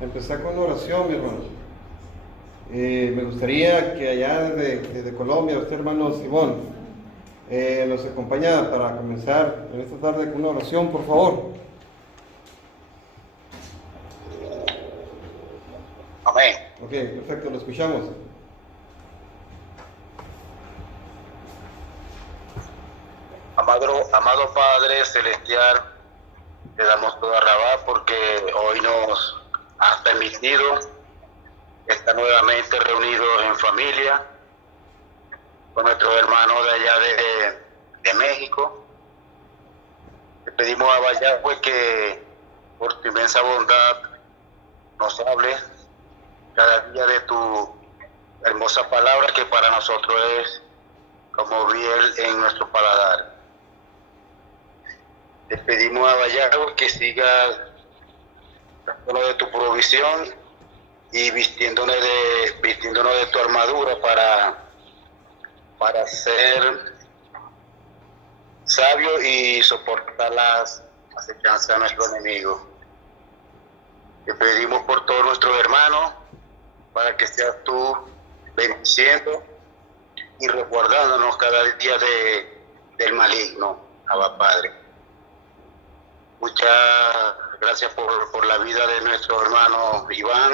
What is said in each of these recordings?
empezar con una oración, mi hermano. Me gustaría que allá desde Colombia, usted, hermano Simón, nos acompaña para comenzar en esta tarde con una oración, por favor. Amén. Ok, perfecto, lo escuchamos. Amado Padre Celestial, te damos toda rabá porque hoy nos has permitido estar nuevamente reunidos en familia con nuestros hermanos de allá de México. Te pedimos a Vallagüe que por tu inmensa bondad nos hable cada día de tu hermosa palabra que para nosotros es como miel en nuestro paladar. Te pedimos a Vallagüe que sigas dándonos de tu provisión y vistiéndonos de tu armadura para ser sabios y soportar las acechanzas de nuestro enemigo. Te pedimos por todos nuestros hermanos para que seas tú bendiciendo y resguardándonos cada día del maligno, Abba Padre. Muchas gracias por la vida de nuestro hermano Iván,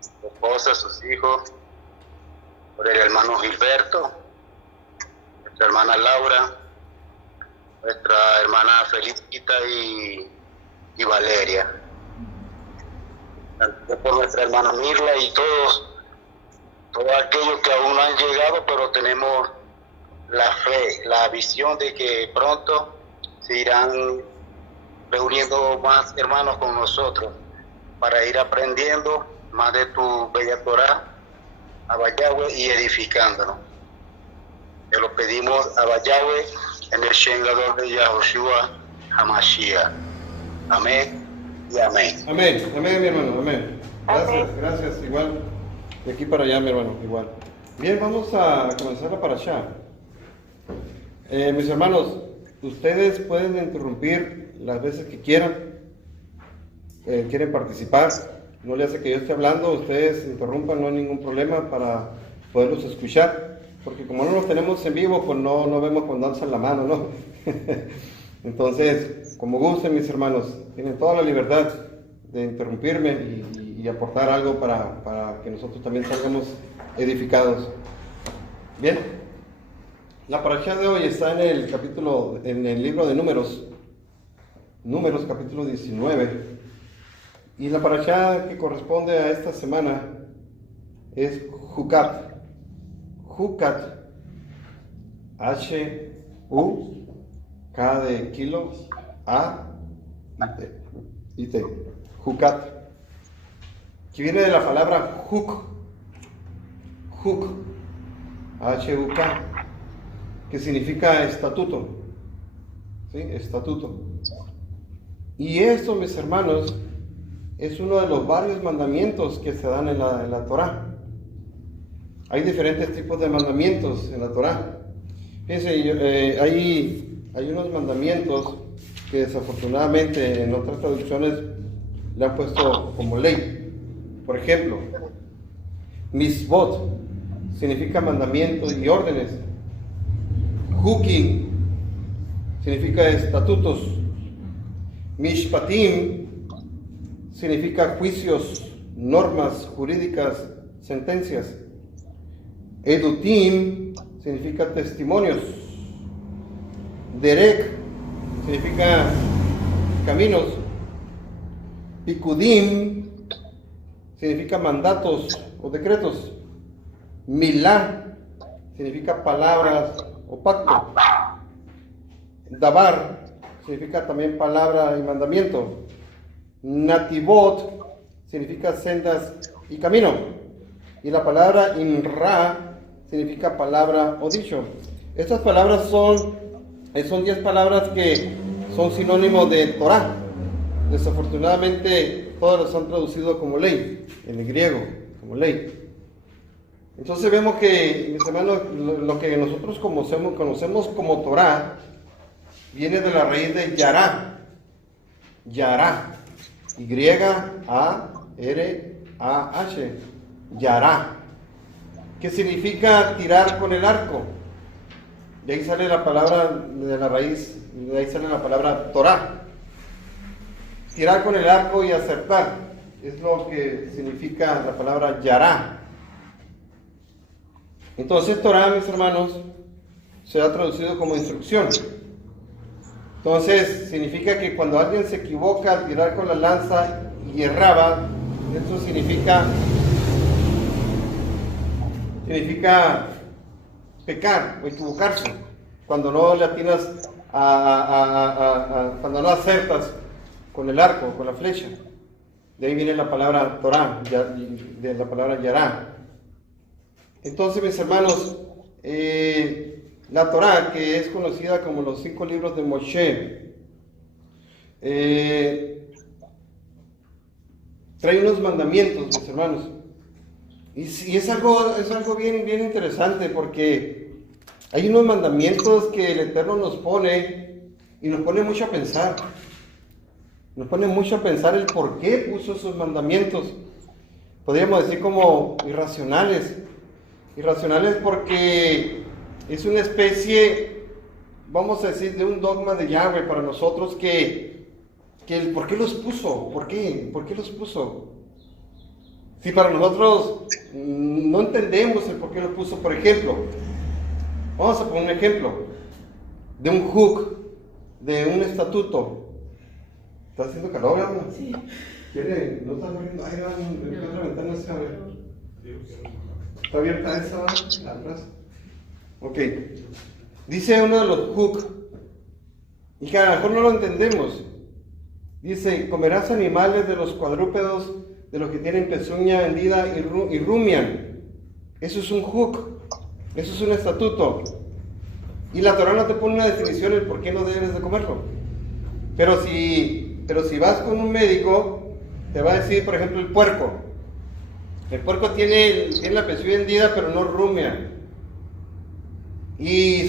su esposa, sus hijos, por el hermano Gilberto, nuestra hermana Laura, nuestra hermana Felicita y Valeria. También por nuestra hermana Mirla y todos aquellos que aún no han llegado, pero tenemos la fe, la visión de que pronto se irán reuniendo más hermanos con nosotros para ir aprendiendo más de tu bella Torah, a Vallagüe, y edificándonos. Te lo pedimos a Vallagüe en el Shem Gadol de Yahoshua HaMashiach. Amén y amén. Amén, amén, mi hermano, amén. Gracias, igual. De aquí para allá, mi hermano, igual. Bien, vamos a comenzar la parashá. Mis hermanos, ustedes pueden interrumpir las veces que quieran, quieren participar, no le hace que yo esté hablando, ustedes interrumpan, no hay ningún problema para poderlos escuchar, porque como no los tenemos en vivo, pues no vemos cuando alzan la mano, ¿no? Entonces, como gusten, mis hermanos, tienen toda la libertad de interrumpirme y aportar algo para que nosotros también salgamos edificados. Bien, la parashá de hoy está en el libro de Números capítulo 19, y la parashá que corresponde a esta semana es Jucat, H-U-K de kilo, A-I-T, Jucat, que viene de la palabra Juk, H-U-K, que significa estatuto, ¿sí? Estatuto. Y esto, mis hermanos, es uno de los varios mandamientos que se dan en la Torá. Hay diferentes tipos de mandamientos en la Torá. Fíjense, hay unos mandamientos que desafortunadamente en otras traducciones le han puesto como ley. Por ejemplo, misbot significa mandamientos y órdenes. Hukim significa estatutos. Mishpatim significa juicios, normas jurídicas, sentencias. Edutim significa testimonios. Derek significa caminos. Pikudim significa mandatos o decretos. Milá significa palabras o pacto. Dabar significa también palabra y mandamiento. Nativot significa sendas y camino. Y la palabra imra significa palabra o dicho. Estas palabras son 10 palabras que son sinónimos de Torah. Desafortunadamente todas las han traducido como ley, en el griego, como ley. Entonces vemos que, mis hermanos, lo que nosotros conocemos como Torah viene de la raíz de yará. Y-A-R-A-H, yará, que significa tirar con el arco. De ahí sale la palabra, de la raíz, de ahí sale la palabra Torah. Tirar con el arco y acertar, es lo que significa la palabra yará. Entonces Torah, mis hermanos, se ha traducido como instrucción. Entonces significa que cuando alguien se equivoca al tirar con la lanza y erraba, esto significa pecar o equivocarse, cuando no le atinas cuando no acertas con el arco, con la flecha. De ahí viene la palabra Torah, de la palabra yará. Entonces, mis hermanos, la Torah, que es conocida como los 5 libros de Moshe, trae unos mandamientos, mis hermanos. Y es algo bien interesante, porque hay unos mandamientos que el Eterno nos pone, y nos pone mucho a pensar. Nos pone mucho a pensar el por qué puso esos mandamientos. Podríamos decir como irracionales. Irracionales porque es una especie, vamos a decir, de un dogma de Yahweh para nosotros que el por qué los puso. ¿Por qué los puso? Si para nosotros no entendemos el por qué los puso, por ejemplo, vamos a poner un ejemplo de un hook, de un estatuto. ¿Está haciendo calor, hermano? Sí. ¿Quiere? ¿No está corriendo aire? ¿La ventana se abre? ¿Está abierta esa atrás? Ok. Dice uno de los hook, y que a lo mejor no lo entendemos. Dice, comerás animales de los cuadrúpedos, de los que tienen pezuña hendida y rumian. Eso es un hook, eso es un estatuto. Y la Torah no te pone una definición del por qué no debes de comerlo. Pero si vas con un médico, te va a decir, por ejemplo, el puerco. El puerco tiene la pezuña hendida, pero no rumia. Y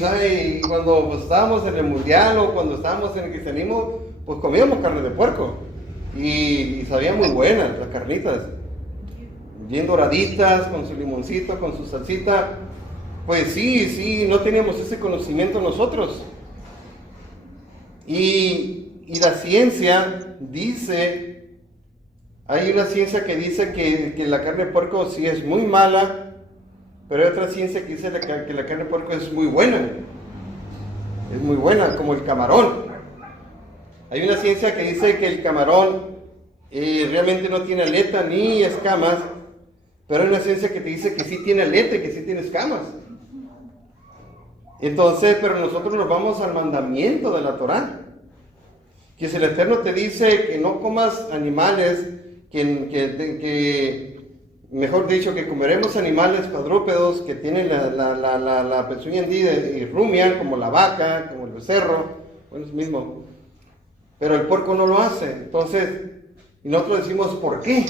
cuando pues, estábamos en el mundial o cuando estábamos en el cristianismo, pues comíamos carne de puerco. Y sabían muy buenas las carnitas. Bien doraditas, con su limoncito, con su salsita. Pues sí, no teníamos ese conocimiento nosotros. Y la ciencia dice, hay una ciencia que dice que la carne de puerco sí es muy mala, pero hay otra ciencia que dice que la carne de puerco es muy buena. Es muy buena, como el camarón. Hay una ciencia que dice que el camarón realmente no tiene aleta ni escamas, pero hay una ciencia que te dice que sí tiene aleta y que sí tiene escamas. Entonces, pero nosotros nos vamos al mandamiento de la Torah, que si el Eterno te dice que no comas animales, mejor dicho, que comeremos animales cuadrúpedos que tienen la pezuña hendida y rumian, como la vaca, como el becerro, bueno, es mismo. Pero el puerco no lo hace. Entonces, y nosotros decimos, ¿por qué?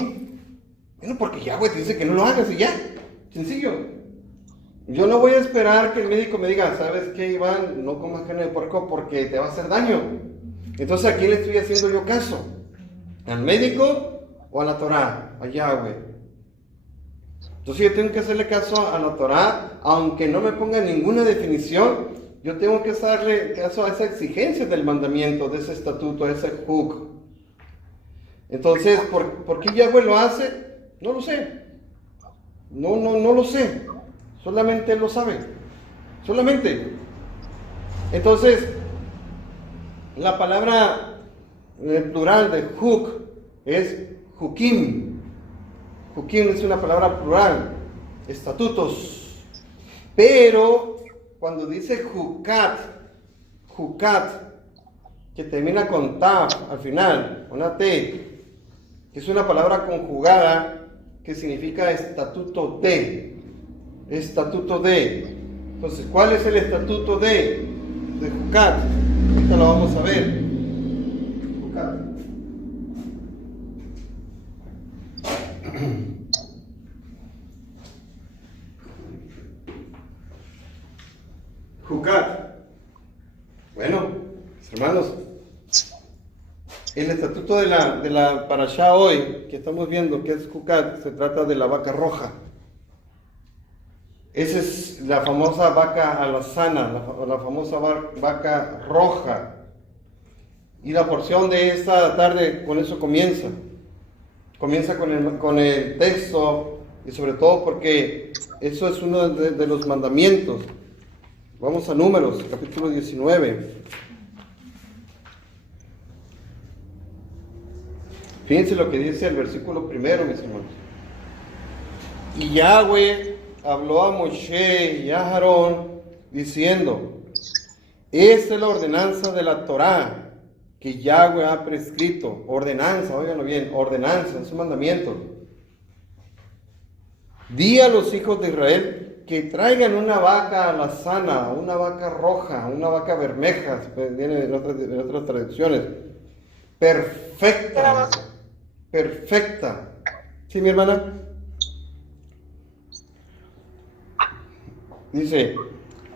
Bueno, porque Yahweh te dice que no lo hagas y ya, sencillo. Yo no voy a esperar que el médico me diga, ¿sabes qué, Iván? No comas carne de puerco porque te va a hacer daño. Entonces, ¿a quién le estoy haciendo yo caso? ¿Al médico o a la Torah? A Yahweh. Entonces yo tengo que hacerle caso a la Torah, aunque no me ponga ninguna definición, yo tengo que hacerle caso a esa exigencia del mandamiento, de ese estatuto, a ese hook. Entonces, ¿por qué Yahweh lo hace? No lo sé. No lo sé. Solamente Él lo sabe. Solamente. Entonces, la palabra plural de hook es hukim. Hukim es una palabra plural, estatutos. Pero cuando dice hukat, que termina con taf al final, una t, que es una palabra conjugada que significa estatuto de. Estatuto de. Entonces, ¿cuál es el estatuto de hukat? Ahorita lo vamos a ver. Hukat. Hukat. Bueno, hermanos, el el estatuto de la parashá hoy, que estamos viendo, que es Jucat, se trata de la vaca roja. Esa es la famosa vaca alazana, la famosa vaca roja. Y la porción de esta tarde con eso comienza. Comienza con el texto, y sobre todo porque eso es uno de los mandamientos. Vamos a Números, capítulo 19. Fíjense lo que dice el versículo primero, mis hermanos. Y Yahweh habló a Moshe y a Aarón diciendo: esta es la ordenanza de la Torá que Yahweh ha prescrito. Ordenanza, óiganlo bien, ordenanza, es un mandamiento. Di a los hijos de Israel que traigan una vaca alazana, una vaca roja, una vaca bermeja, viene en otras traducciones, perfecta, perfecta. ¿Sí, mi hermana? Dice,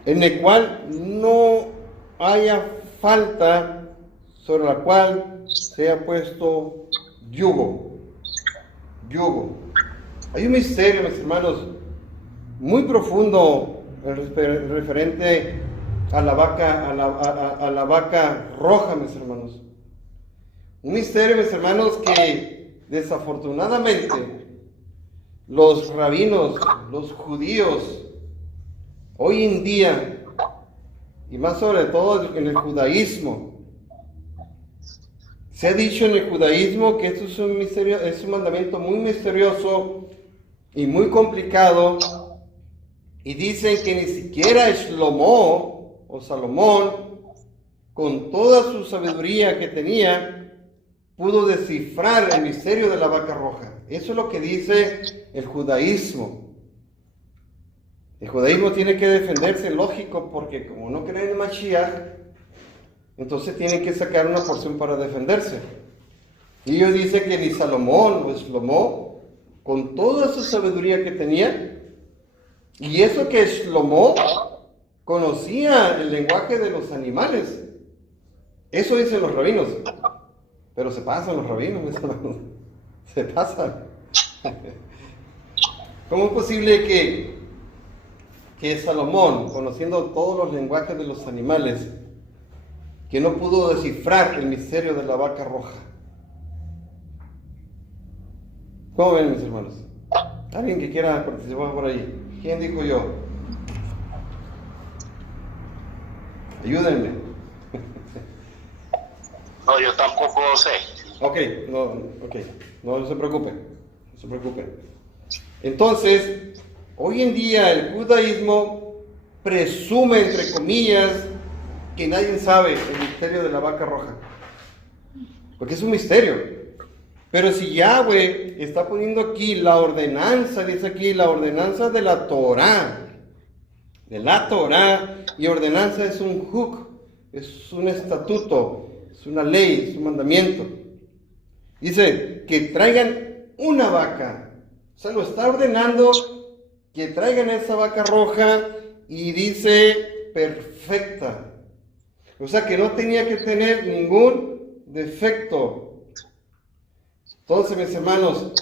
en el cual no haya falta, sobre la cual se ha puesto yugo. Hay un misterio, mis hermanos, muy profundo referente a la vaca, a la vaca roja, mis hermanos. Un misterio, mis hermanos, que desafortunadamente los rabinos, los judíos, hoy en día, y más sobre todo en el judaísmo, se ha dicho en el judaísmo que esto es un misterio, es un mandamiento muy misterioso y muy complicado, y dicen que ni siquiera Shlomo o Salomón, con toda su sabiduría que tenía, pudo descifrar el misterio de la vaca roja. Eso es lo que dice el judaísmo. El judaísmo tiene que defenderse, lógico, porque como no creen en Mashiach, entonces tienen que sacar una porción para defenderse. Y ellos dicen que ni Salomón o Shlomo, con toda su sabiduría que tenía, y eso que Shlomo conocía el lenguaje de los animales. Eso dicen los rabinos. Pero se pasan los rabinos, mis hermanos. Se pasan. ¿Cómo es posible que Salomón, conociendo todos los lenguajes de los animales, que no pudo descifrar el misterio de la vaca roja? ¿Cómo ven, mis hermanos? ¿Alguien que quiera participar por ahí? ¿Quién dijo yo? Ayúdenme. No, yo tampoco lo sé. No se preocupen. Entonces, hoy en día el judaísmo presume, entre comillas, que nadie sabe el misterio de la vaca roja. Porque es un misterio. Pero si Yahweh está poniendo aquí la ordenanza, dice aquí, la ordenanza de la Torá. De la Torá, y ordenanza es un juk, es un estatuto, es una ley, es un mandamiento. Dice que traigan una vaca. O sea, lo está ordenando que traigan esa vaca roja, y dice perfecta. O sea, que no tenía que tener ningún defecto. Entonces, mis hermanos,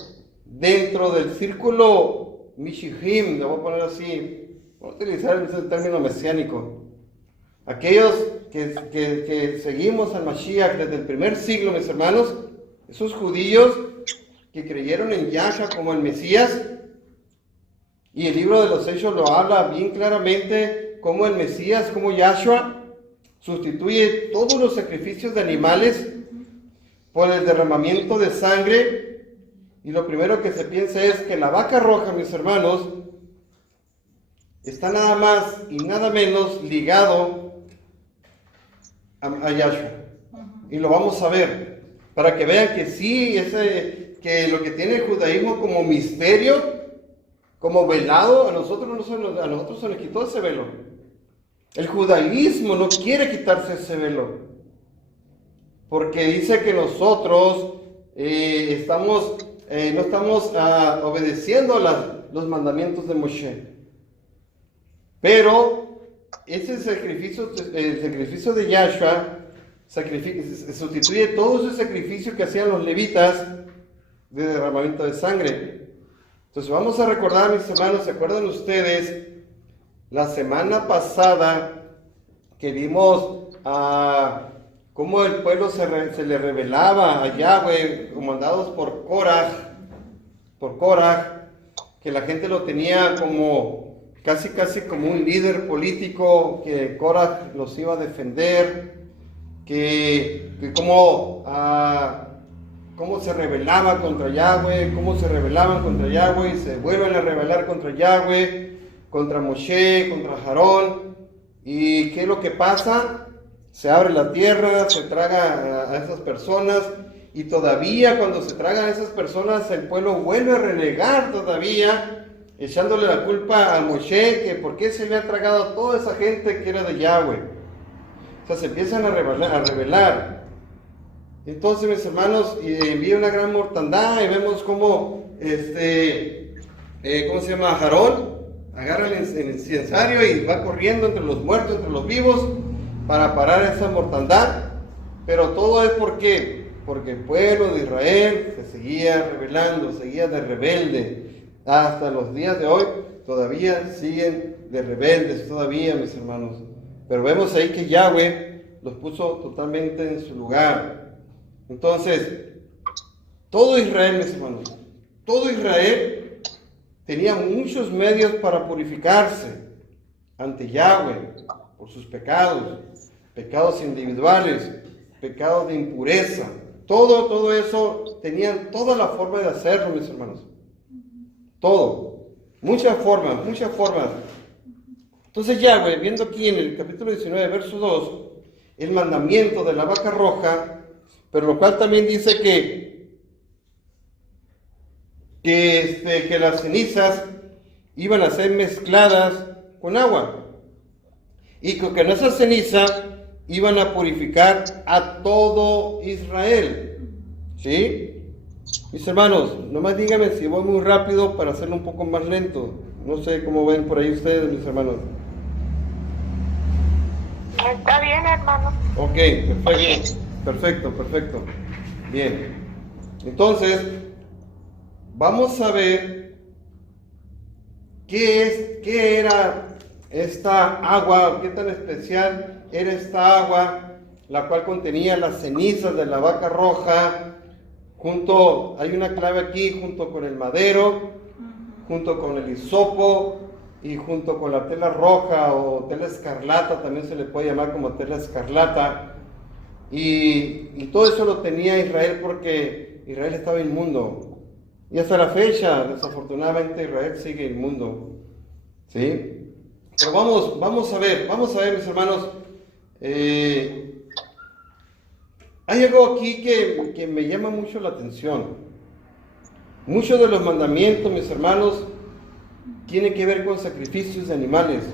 dentro del círculo Mishihim, le voy a poner así, voy a utilizar el término mesiánico, aquellos que seguimos al Mashiach desde el primer siglo, mis hermanos, esos judíos que creyeron en Yahshua como el Mesías, y el libro de los Hechos lo habla bien claramente, como el Mesías, como Yahshua sustituye todos los sacrificios de animales por el derramamiento de sangre. Y lo primero que se piensa es que la vaca roja, mis hermanos, está nada más y nada menos ligado a Yahshua. Y lo vamos a ver, para que vean que sí, que lo que tiene el judaísmo como misterio, como velado, a nosotros se nos quitó ese velo. El judaísmo no quiere quitarse ese velo, porque dice que nosotros no estamos obedeciendo los mandamientos de Moshe. Pero ese sacrificio, el sacrificio de Yahshua, sustituye todo ese sacrificio que hacían los levitas de derramamiento de sangre. Entonces vamos a recordar, mis hermanos, ¿se acuerdan ustedes? La semana pasada que vimos cómo el pueblo se le rebelaba a Yahweh, comandados por Korah, que la gente lo tenía como casi como un líder político, que Korah los iba a defender, que cómo se rebelaba contra Yahweh, cómo se rebelaban contra Yahweh y se vuelven a rebelar contra Yahweh, contra Moshe, contra Aarón. ¿Y qué es lo que pasa? Se abre la tierra, se traga a esas personas, y todavía cuando se tragan a esas personas el pueblo vuelve a renegar todavía, echándole la culpa a Moshe, que por qué se le ha tragado a toda esa gente que era de Yahweh. O sea, se empiezan a rebelar. Entonces, mis hermanos, envía una gran mortandad y vemos cómo ¿cómo se llama? Aarón agarra el incensario y va corriendo entre los muertos, entre los vivos, para parar esa mortandad. Pero todo es porque el pueblo de Israel se seguía rebelando, seguía de rebelde. Hasta los días de hoy todavía siguen de rebeldes, todavía, mis hermanos. Pero vemos ahí que Yahweh los puso totalmente en su lugar. Entonces, todo Israel, mis hermanos, todo Israel tenía muchos medios para purificarse ante Yahweh por sus pecados, pecados individuales, pecados de impureza. Todo eso, tenían toda la forma de hacerlo, mis hermanos. Todo. Muchas formas. Entonces Yahweh, viendo aquí en el capítulo 19, verso 2, el mandamiento de la vaca roja, pero lo cual también dice que las cenizas iban a ser mezcladas con agua, y que con esa ceniza iban a purificar a todo Israel. ¿Sí? Mis hermanos, nomás díganme si voy muy rápido para hacerlo un poco más lento. No sé cómo ven por ahí ustedes, mis hermanos. Está bien, hermano. Ok, perfecto. Bien. Entonces, vamos a ver qué era esta agua, qué tan especial era esta agua, la cual contenía las cenizas de la vaca roja, hay una clave aquí, junto con el madero, junto con el hisopo y junto con la tela roja o tela escarlata, también se le puede llamar como tela escarlata. Y todo eso lo tenía Israel porque Israel estaba inmundo. Y hasta la fecha, desafortunadamente, Israel sigue inmundo. ¿Sí? Pero vamos a ver, mis hermanos. Hay algo aquí que me llama mucho la atención. Muchos de los mandamientos, mis hermanos, tienen que ver con sacrificios de animales.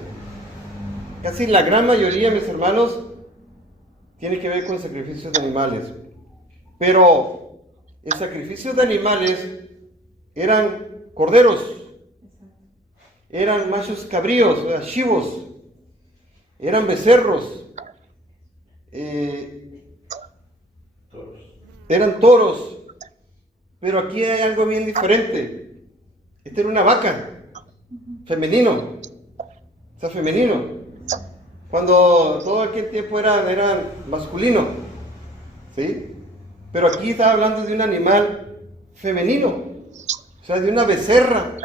Casi la gran mayoría, mis hermanos, tiene que ver con sacrificios de animales. Pero el sacrificio de animales eran corderos, eran machos cabríos, chivos, eran becerros, eran toros. Pero aquí hay algo bien diferente. Esta era una vaca, femenino. O sea, femenino. Cuando todo aquel tiempo era masculino. ¿Sí? Pero aquí está hablando de un animal femenino. O sea, de una becerra.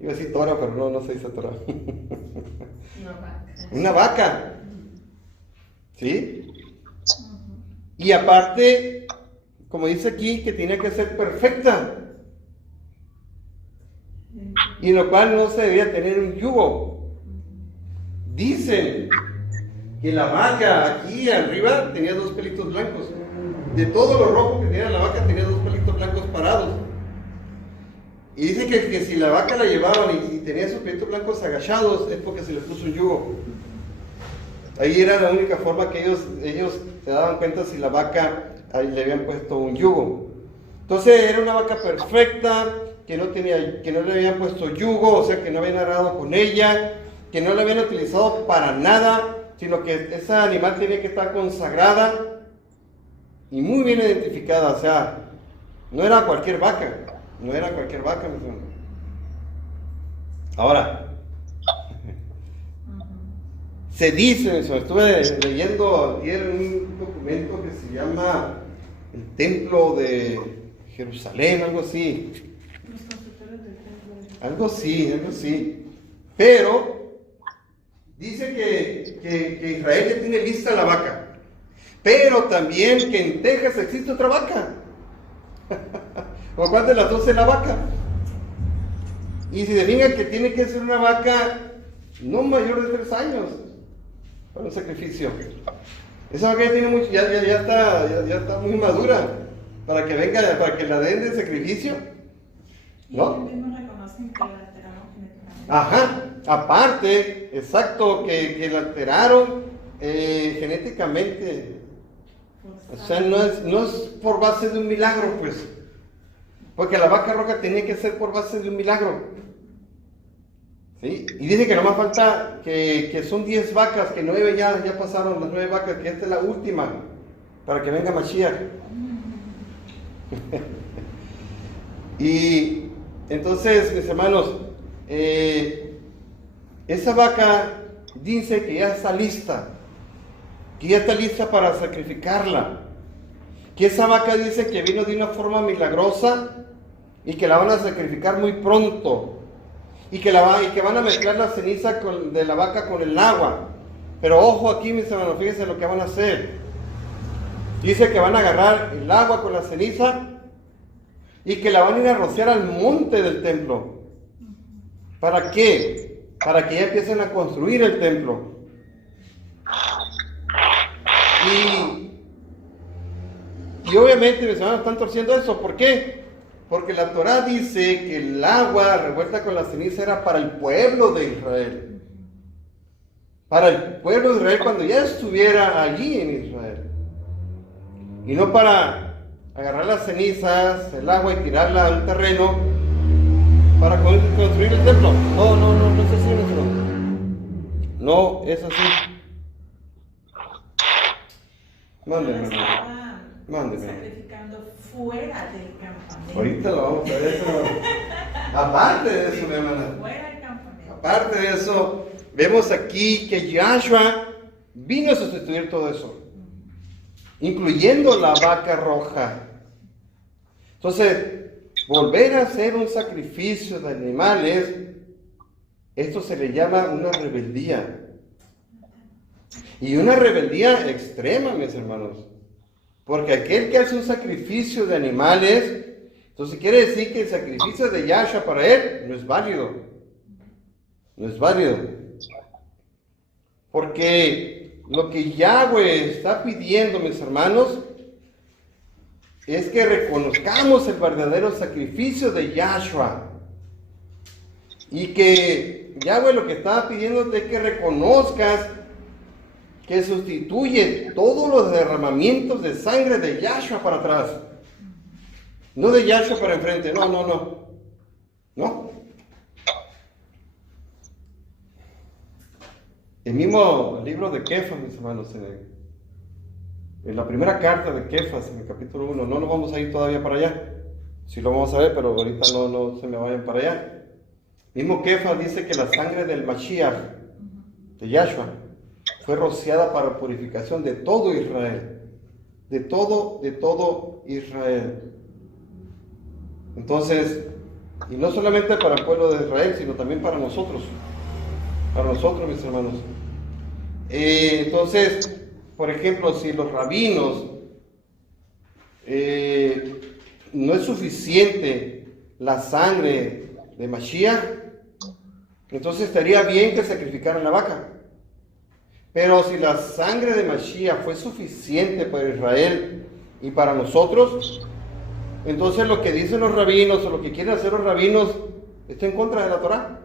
Iba a decir toro, pero no se dice toro. Una vaca. ¿Sí? Y aparte, como dice aquí, que tenía que ser perfecta. Y en lo cual no se debía tener un yugo. Dicen que la vaca aquí arriba tenía 2 pelitos blancos. De todo lo rojo que tenía la vaca, tenía 2 pelitos blancos parados. Y dice que si la vaca la llevaban y tenía esos pelitos blancos agachados, es porque se le puso un yugo. Ahí era la única forma que ellos se daban cuenta si la vaca ahí le habían puesto un yugo. Entonces era una vaca perfecta, que no le habían puesto yugo, o sea que no habían arado con ella, que no la habían utilizado para nada sino que esa animal tiene que estar consagrada y muy bien identificada. O sea, no era cualquier vaca, no era cualquier vaca, mis hermanos. Ahora, se dice, estuve leyendo ayer un documento que se llama el Templo de Jerusalén, algo así. Los constructores del templo. Algo así. Pero dice que Israel ya tiene lista la vaca. Pero también que en Texas existe otra vaca. ¿O cuál de las dos es la vaca? Y si definen que tiene que ser una vaca no mayor de 3 años para un sacrificio. Esa vaca ya tiene mucho, ya está muy madura para que venga, para que la den de sacrificio. ¿No? Y ellos mismos reconocen que la alteraron genéticamente. Ajá, aparte, exacto, que la alteraron genéticamente. O sea, no es por base de un milagro, pues. Porque la vaca roja tenía que ser por base de un milagro. ¿Sí? Y dice que nomás falta que son 10 vacas, que 9 ya pasaron las 9 vacas, que esta es la última, para que venga Mashiach. Y entonces, mis hermanos, esa vaca dice que ya está lista, para sacrificarla, que esa vaca dice que vino de una forma milagrosa y que la van a sacrificar muy pronto, y que van a mezclar la ceniza de la vaca con el agua. Pero ojo aquí, mis hermanos, fíjense lo que van a hacer. Dice que van a agarrar el agua con la ceniza y que la van a ir a rociar al monte del templo. ¿Para qué? Para que ya empiecen a construir el templo. Y obviamente, mis hermanos, están torciendo eso. ¿Por qué? Porque la Torah dice que el agua revuelta con la ceniza era para el pueblo de Israel. Para el pueblo de Israel cuando ya estuviera allí en Israel. Y no para agarrar las cenizas, el agua y tirarla a un terreno para construir el templo. No es así, nuestro. No es así. Mándeme. Sacrificando fuera del campamento. Ahorita lo vamos a ver. Aparte de eso, mi hermana. Fuera del campamento. Aparte de eso, vemos aquí que Yahshua vino a sustituir todo eso, incluyendo la vaca roja. Entonces, volver a hacer un sacrificio de animales, esto se le llama una rebeldía. Y una rebeldía extrema, mis hermanos. Porque aquel que hace un sacrificio de animales, entonces quiere decir que el sacrificio de Yahshua para él no es válido. No es válido. Porque lo que Yahweh está pidiendo, mis hermanos, es que reconozcamos el verdadero sacrificio de Yahshua. Y que Yahweh lo que está pidiendo es que reconozcas que sustituye todos los derramamientos de sangre de Yahshua para atrás. No de Yahshua para enfrente, no. El mismo libro de Kefas, mis hermanos, en la primera carta de Kefas, en el capítulo 1, no nos vamos a ir todavía para allá. Sí lo vamos a ver, pero ahorita no se me vayan para allá. Mismo Kefas dice que la sangre del Mashiach, de Yahshua, fue rociada para purificación de todo Israel. De todo Israel. Entonces, y no solamente para el pueblo de Israel, sino también para nosotros. Para nosotros, mis hermanos. Entonces, por ejemplo, si los rabinos no es suficiente la sangre de Mashiach, entonces estaría bien que sacrificaran la vaca. Pero si la sangre de Mashiach fue suficiente para Israel y para nosotros, entonces lo que dicen los rabinos o lo que quieren hacer los rabinos está en contra de la Torah.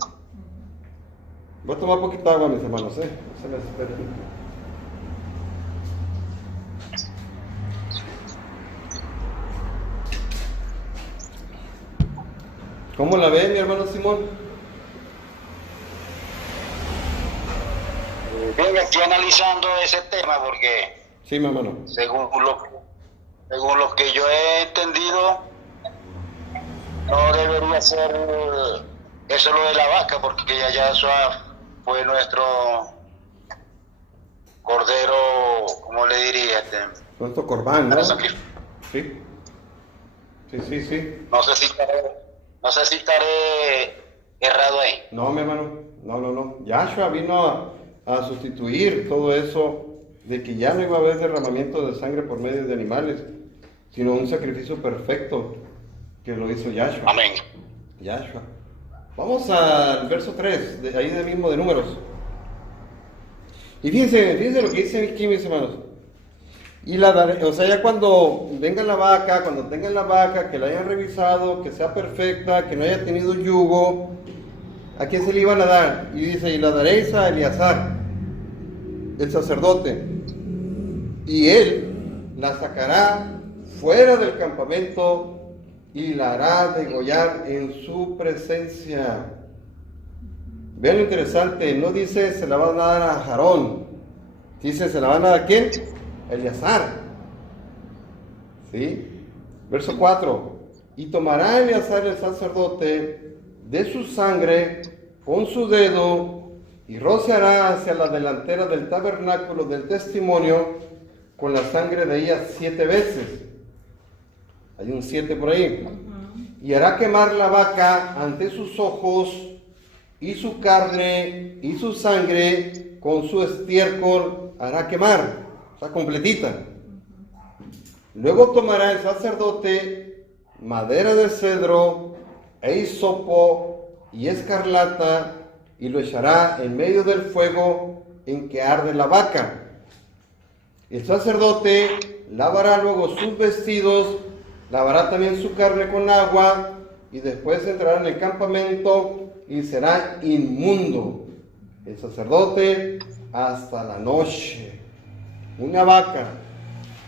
Voy a tomar un poquito de agua, mis hermanos, no se me desesperen. ¿Cómo la ve, mi hermano Simón? Bien, estoy analizando ese tema porque Sí, mi hermano. según lo que yo he entendido, no debería ser eso lo de la vaca, porque ya Yahshua fue nuestro cordero, ¿cómo le diría? Nuestro corbán, ¿no? Para sacrificar. Sí. Sí. No sé si estaré errado ahí. No, mi hermano. No. Yahshua vino a sustituir todo eso de que ya no iba a haber derramamiento de sangre por medio de animales, sino un sacrificio perfecto que lo hizo Yahshua. Amén. Yahshua. Vamos al verso 3, ahí de mismo de Números. Y fíjense lo que dice aquí, mis hermanos. Y o sea, ya cuando venga la vaca, cuando tengan la vaca, que la hayan revisado, que sea perfecta, que no haya tenido yugo, ¿a quién se le iban a dar? Y dice, y la daréis a Eleazar, el sacerdote, y él la sacará fuera del campamento y la hará degollar en su presencia. Vean lo interesante, no dice se la van a dar a Aarón, dice se la van a dar a ¿quién? A Eleazar. ¿Sí? Verso 4, y tomará Eleazar el sacerdote de su sangre con su dedo y rociará hacia la delantera del tabernáculo del testimonio con la sangre de ella 7 veces. Hay un 7 por ahí. Y hará quemar la vaca ante sus ojos, y su carne y su sangre con su estiércol hará quemar, o sea, completita. Luego tomará el sacerdote madera de cedro, e hisopo y escarlata, y lo echará en medio del fuego en que arde la vaca. El sacerdote lavará luego sus vestidos, lavará también su carne con agua, y después entrará en el campamento y será inmundo el sacerdote hasta la noche. Una vaca,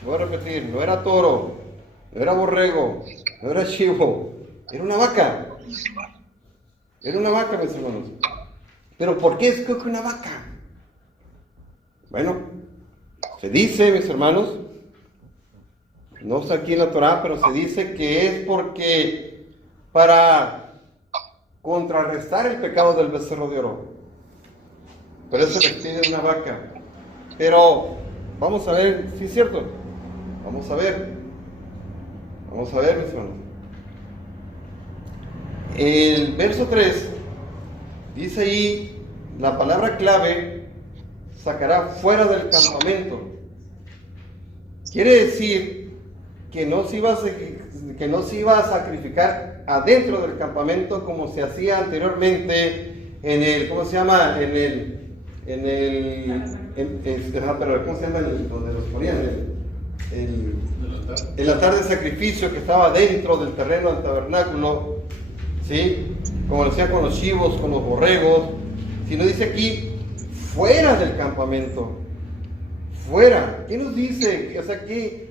voy a repetir, no era toro, no era borrego, no era chivo, era una vaca. Era una vaca, mis hermanos. Pero ¿por qué escoge una vaca? Bueno, se dice, mis hermanos, no está aquí en la Torá, pero se dice que es porque para contrarrestar el pecado del becerro de oro. Por eso les pide una vaca. Pero vamos a ver, ¿sí es cierto? Vamos a ver, mis hermanos. El verso 3 dice ahí la palabra clave: sacará fuera del campamento. Quiere decir que no se iba a sacrificar adentro del campamento como se hacía anteriormente en el, ¿cómo se llama? Pero ¿cómo se llama? Donde los ponían el altar de sacrificio que estaba dentro del terreno del tabernáculo, ¿sí? Como lo hacían con los chivos, con los borregos, sino dice aquí fuera del campamento, fuera. ¿Qué nos dice? O sea, ¿qué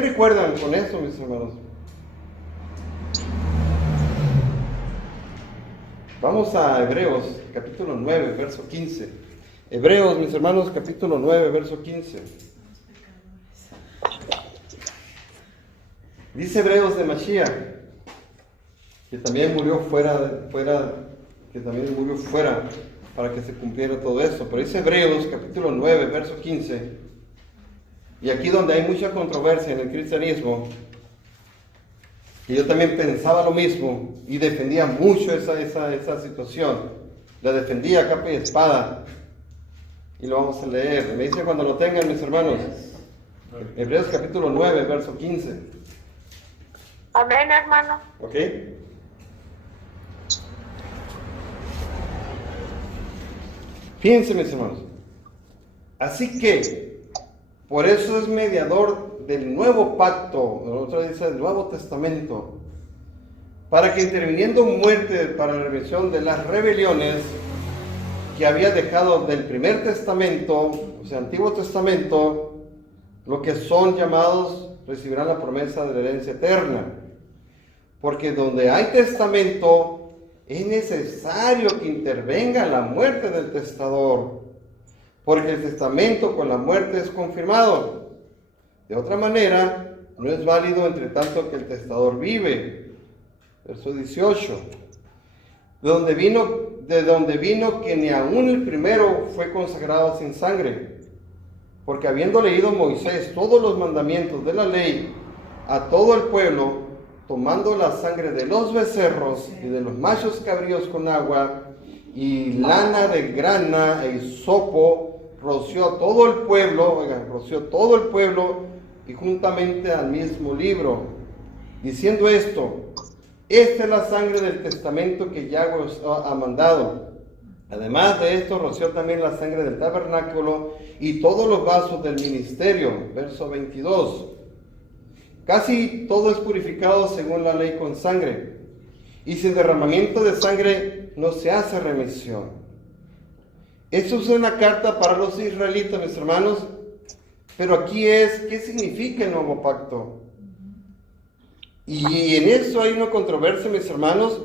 recuerdan con eso, mis hermanos? Vamos a Hebreos, capítulo 9, verso 15. Hebreos, mis hermanos, capítulo 9, verso 15. Dice Hebreos de Mashiach, que también murió fuera, que también murió fuera para que se cumpliera todo eso. Pero dice Hebreos, capítulo 9, verso 15. Y aquí donde hay mucha controversia en el cristianismo, y yo también pensaba lo mismo y defendía mucho esa situación. La defendía capa y espada. Y lo vamos a leer. Me dice cuando lo tengan, mis hermanos. Hebreos capítulo 9, verso 15. Amén, hermano. ¿Ok? Fíjense, mis hermanos. Así que, por eso es mediador del nuevo pacto, nosotros dice el Nuevo Testamento, para que interviniendo muerte para la remisión de las rebeliones que había dejado del primer testamento, o sea, Antiguo Testamento, lo que son llamados recibirán la promesa de la herencia eterna. Porque donde hay testamento, es necesario que intervenga la muerte del testador, porque el testamento con la muerte es confirmado. De otra manera, no es válido entre tanto que el testador vive. Verso 18. De donde vino que ni aun el primero fue consagrado sin sangre. Porque habiendo leído Moisés todos los mandamientos de la ley a todo el pueblo, tomando la sangre de los becerros y de los machos cabríos con agua, y lana de grana e hisopo, roció todo el pueblo, y juntamente al mismo libro, diciendo esto: esta es la sangre del testamento que Yahweh os ha mandado. Además de esto, roció también la sangre del tabernáculo y todos los vasos del ministerio. Verso 22. Casi todo es purificado según la ley con sangre, y sin derramamiento de sangre no se hace remisión. Esto es una carta para los israelitas, mis hermanos, pero aquí es, ¿qué significa el nuevo pacto? Y en eso hay una controversia, mis hermanos,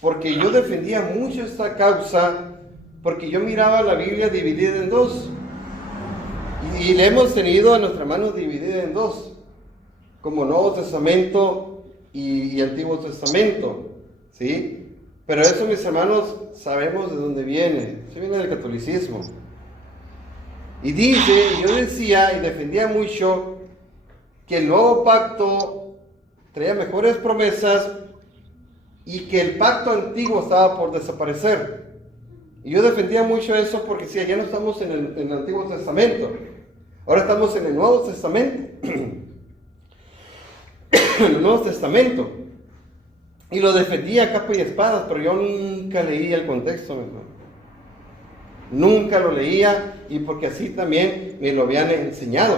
porque yo defendía mucho esta causa, porque yo miraba la Biblia dividida en dos, y le hemos tenido a nuestra mano dividida en dos, como Nuevo Testamento y Antiguo Testamento, ¿sí? Pero eso, mis hermanos, sabemos de dónde viene. Eso viene del catolicismo. Y dice, yo decía y defendía mucho que el nuevo pacto traía mejores promesas y que el pacto antiguo estaba por desaparecer. Y yo defendía mucho eso porque si ya no estamos en el Antiguo Testamento, ahora estamos en el Nuevo Testamento. En el Nuevo Testamento. Y lo defendía a capa y espadas, pero yo nunca leía el contexto, mi hermano. Nunca lo leía, y porque así también me lo habían enseñado.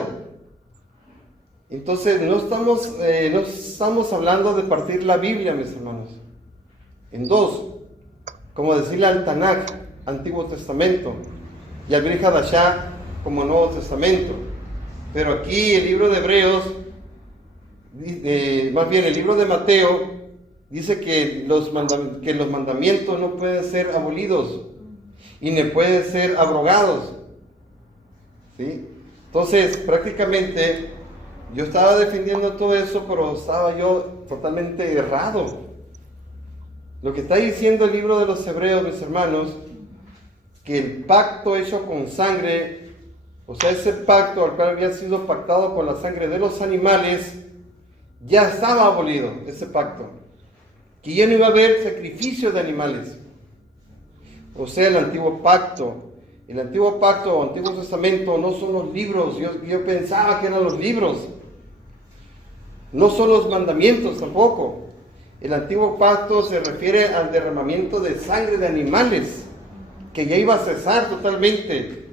Entonces no estamos hablando de partir la Biblia, mis hermanos, en dos, como decirle al Tanakh, Antiguo Testamento, y al Brit Hadashah como Nuevo Testamento. Pero aquí el libro de Hebreos, más bien el libro de Mateo, dice que los mandamientos no pueden ser abolidos y no pueden ser abrogados, ¿sí? Entonces, prácticamente, yo estaba defendiendo todo eso, pero estaba yo totalmente errado. Lo que está diciendo el libro de los Hebreos, mis hermanos, que el pacto hecho con sangre, o sea, ese pacto al cual había sido pactado con la sangre de los animales, ya estaba abolido, ese pacto. Que ya no iba a haber sacrificio de animales. O sea, el antiguo pacto o Antiguo Testamento no son los libros. Yo pensaba que eran los libros. No son los mandamientos tampoco. El antiguo pacto se refiere al derramamiento de sangre de animales, que ya iba a cesar totalmente,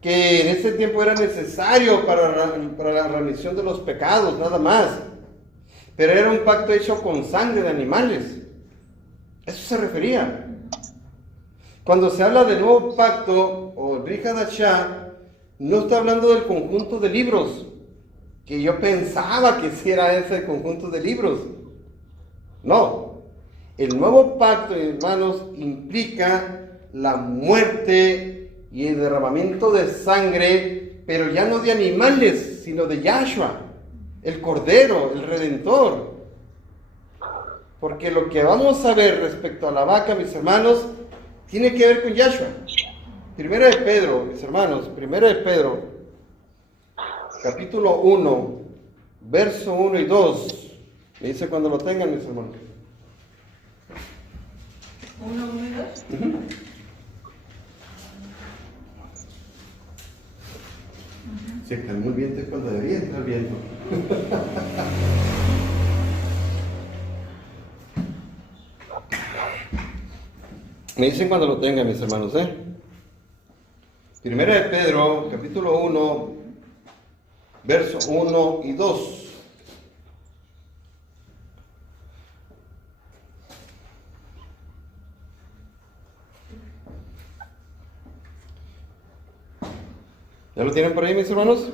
que en ese tiempo era necesario para la remisión de los pecados, nada más. Pero era un pacto hecho con sangre de animales. Eso se refería. Cuando se habla del nuevo pacto o el Brit Hadashah, no está hablando del conjunto de libros, que yo pensaba que sí era ese conjunto de libros. No. El nuevo pacto, hermanos, implica la muerte y el derramamiento de sangre, pero ya no de animales, sino de Yahshua, el Cordero, el Redentor. Porque lo que vamos a ver respecto a la vaca, mis hermanos, tiene que ver con Yahshua. Primera de Pedro, mis hermanos, Primera de Pedro, capítulo 1, verso 1 y 2. Me dice cuando lo tengan, mis hermanos. 1, 1 y 2. Se calmó el viento cuando debía entrar viento. Me dicen cuando lo tengan, mis hermanos, Primera de Pedro, capítulo 1, verso 1 y 2. ¿Ya lo tienen por ahí, mis hermanos?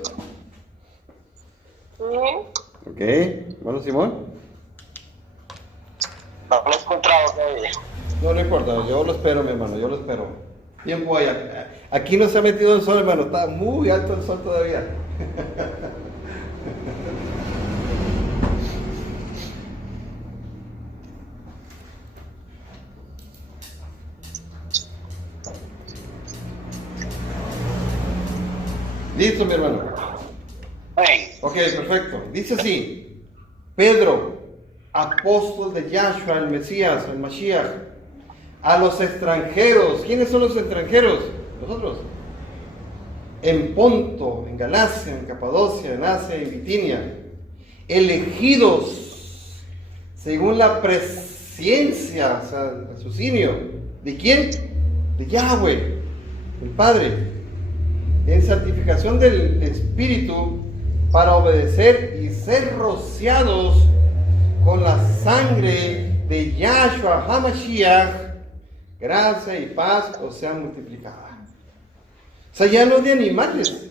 Ok, hermano Simón. No lo he encontrado todavía. No importa, yo lo espero, mi hermano, yo lo espero. Tiempo hay. Aquí no se ha metido el sol, hermano. Está muy alto el sol todavía. Listo, mi hermano. Ok, perfecto. Dice así: Pedro, apóstol de Yahshua, el Mesías, el Mashiach, a los extranjeros. ¿Quiénes son los extranjeros? Nosotros. En Ponto, en Galacia, en Capadocia, en Asia, en Bitinia, elegidos según la presciencia, o sea, el raciocinio. ¿De quién? De Yahweh, el Padre, en santificación del Espíritu, para obedecer y ser rociados con la sangre de Yahshua HaMashiach, gracia y paz os sean multiplicadas. O sea, ya no de animales.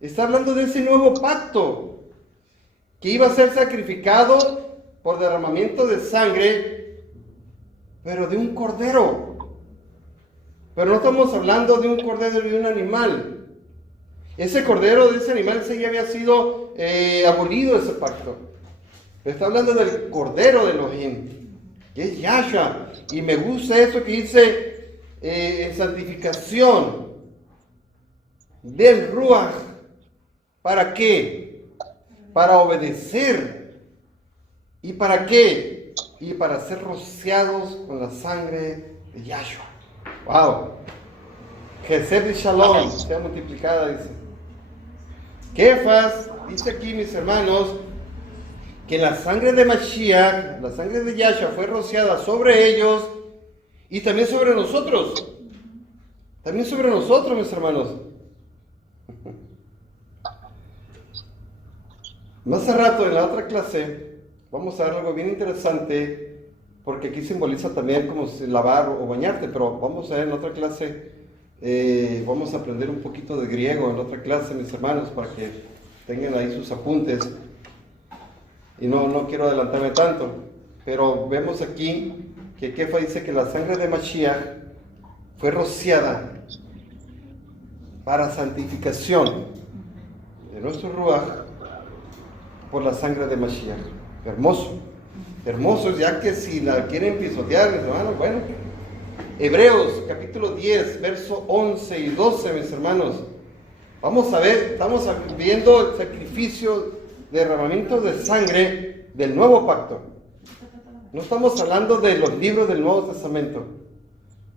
Está hablando de ese nuevo pacto que iba a ser sacrificado por derramamiento de sangre, pero de un cordero. Pero no estamos hablando de un cordero de un animal. Ese cordero de ese animal ese ya había sido abolido ese pacto. Pero está hablando del cordero de Elohim, que es Yahshua. Y me gusta eso que dice en santificación del Ruach. ¿Para qué? Para obedecer. ¿Y para qué? Y para ser rociados con la sangre de Yahshua. Wow. Gesed y Shalom sea multiplicada, dice. Kefas dice aquí, mis hermanos, que la sangre de Mashiach, la sangre de Yahshua, fue rociada sobre ellos y también sobre nosotros. También sobre nosotros, mis hermanos. Más a rato, en la otra clase, vamos a ver algo bien interesante, porque aquí simboliza también como lavar o bañarte, pero vamos a ver en la otra clase, vamos a aprender un poquito de griego en la otra clase, mis hermanos, para que tengan ahí sus apuntes. Y no quiero adelantarme tanto, pero vemos aquí que Kefa dice que la sangre de Mashiach fue rociada para santificación de nuestro Ruach por la sangre de Mashiach. Hermoso, hermoso, ya que si la quieren pisotear, mis hermanos, bueno. Hebreos capítulo 10, verso 11 y 12, mis hermanos. Vamos a ver, estamos viendo el sacrificio de derramamiento de sangre del nuevo pacto. No estamos hablando de los libros del Nuevo Testamento.